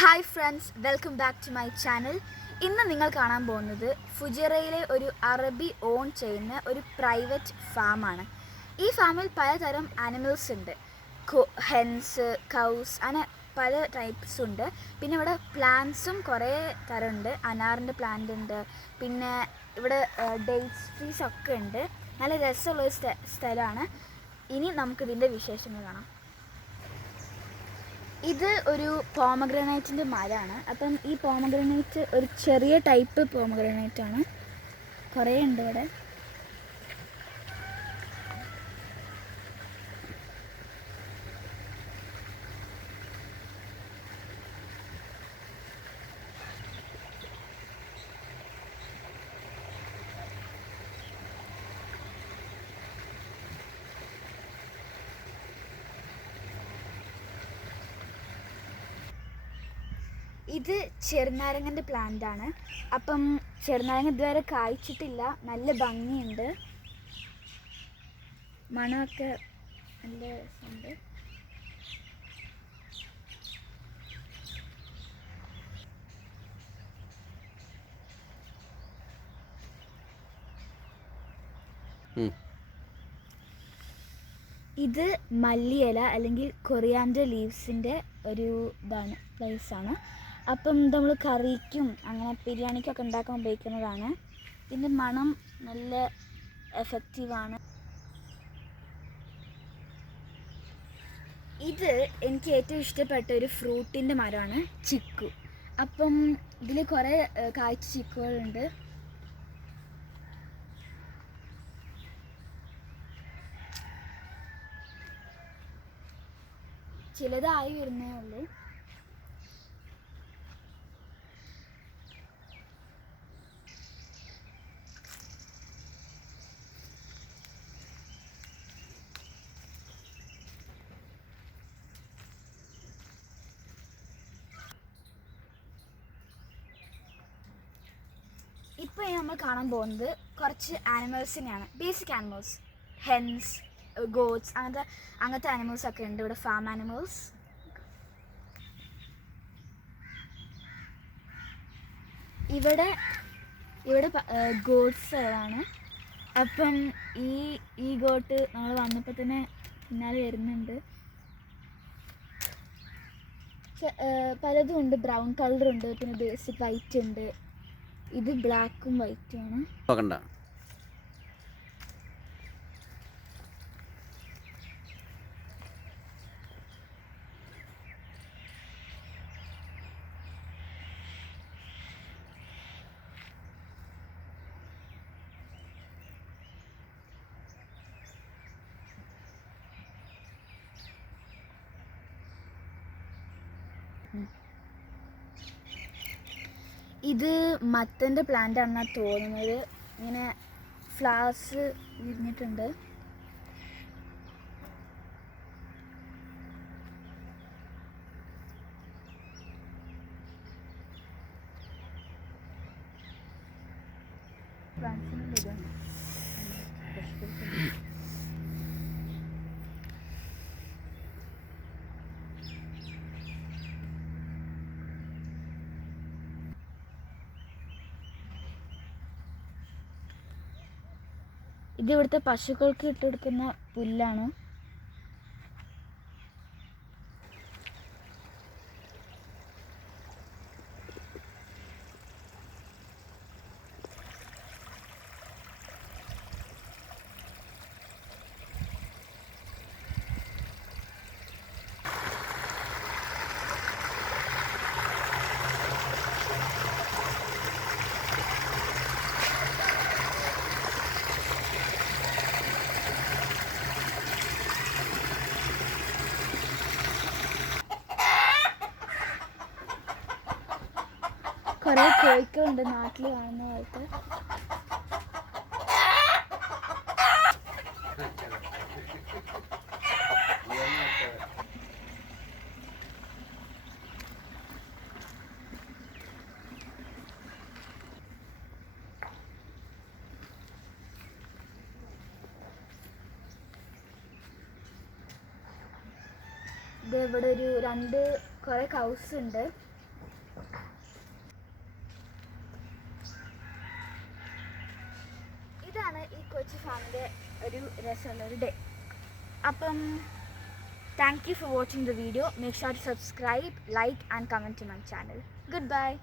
Hi friends, welcome back to my channel. ഇന്ന് നിങ്ങൾ കാണാൻ പോകുന്നത് ഫുജിറയിലെ ഒരു അറബി ഓൺ ചെയ്യുന്ന ഒരു പ്രൈവറ്റ് ഫാമാണ്. ഈ ഫാമിൽ പലതരം ആനിമൽസ് ഉണ്ട്. ഹെൻസ്, കൗസ്, അങ്ങനെ പല ടൈപ്സ് ഉണ്ട്. പിന്നെ ഇവിടെ പ്ലാന്റ്സും കുറേ തരമുണ്ട്. അനാറിൻ്റെ പ്ലാന്റ് ഉണ്ട്. പിന്നെ ഇവിടെ ഡേറ്റ്സ് ട്രീസ് ഒക്കെ ഉണ്ട്. നല്ല രസമുള്ളൊരു സ്ഥലമാണ്. ഇനി നമുക്കിതിൻ്റെ വിശേഷങ്ങൾ കാണാം. ഇത് ഒരു പോമഗ്രനൈറ്റിൻ്റെ മരമാണ്. അപ്പം ഈ പോമഗ്രനൈറ്റ് ഒരു ചെറിയ ടൈപ്പ് പോമഗ്രനൈറ്റ് ആണ്. കുറേ ഉണ്ട് ഇവിടെ. ഇത് ചെറുനാരങ്ങൻ്റെ പ്ലാന്റ് ആണ്. അപ്പം ചെറുനാരങ്ങ ഇതുവരെ കായ്ച്ചിട്ടില്ല. നല്ല ഭംഗിയുണ്ട്, മണമൊക്കെ നല്ല രസമുണ്ട്. ഇത് മല്ലിയില അല്ലെങ്കിൽ കൊറിയാൻഡർ ലീവ്സിൻ്റെ ഒരു ഇതാണ്, പ്ലേസാണ്. അപ്പം നമ്മൾ കറിക്കും അങ്ങനെ ബിരിയാണിക്കൊക്കെ ഉണ്ടാക്കാൻ ഉപയോഗിക്കുന്നതാണ്. ഇതിൻ്റെ മണം നല്ല എഫക്റ്റീവാണ്. ഇത് എനിക്ക് ഏറ്റവും ഇഷ്ടപ്പെട്ട ഒരു ഫ്രൂട്ടിൻ്റെ മരമാണ് ചിക്കു. അപ്പം ഇതിൽ കുറേ കായ്ച്ച ചിക്കുകളുണ്ട്. ചിലതായി വരുന്നേ ഉള്ളൂ. ഇപ്പോൾ നമ്മൾ കാണാൻ പോകുന്നത് കുറച്ച് ആനിമൽസിനെയാണ്. ബേസിക് ആനിമൽസ്, ഹെൻസ്, ഗോട്ട്സ്, അങ്ങനത്തെ ആനിമൽസ് ഒക്കെ ഉണ്ട് ഇവിടെ, ഫാം ആനിമൽസ്. ഇവിടെ ഗോട്ട്സ് ആണ്. അപ്പം ഈ ഗോട്ട് നമ്മൾ വന്നപ്പോൾ തന്നെ പിന്നാലെ വരുന്നുണ്ട്. പലതും ഉണ്ട്. ബ്രൗൺ കളറുണ്ട്, പിന്നെ ബേസിക് വൈറ്റ് ഉണ്ട്. ഇത് ബ്ലാക്കും വൈറ്റും ആണ്. ഇത് മത്തൻ്റെ പ്ലാന്റ് ആണെന്നാണ് തോന്നുന്നത്. ഇങ്ങനെ ഫ്ലവേഴ്സ് വിരിഞ്ഞിട്ടുണ്ട്. ഇത് ഇവിടുത്തെ പശുക്കൾക്ക് ഇട്ടുകൊടുക്കുന്ന പുല്ലാണ്. കുറേ കോഴിക്കളുണ്ട് നാട്ടിൽ കാണുന്ന പോലത്തെ. ഇത് ഇവിടെ കുറേ കൗസ് ഉണ്ട്. ഇതാണ് ഈ കൊച്ചു ഫാമിൻ്റെ ഒരു രസമുള്ളൊരു ഡേ. അപ്പം thank you for watching the video. Make sure to subscribe, like and comment to my channel. Goodbye.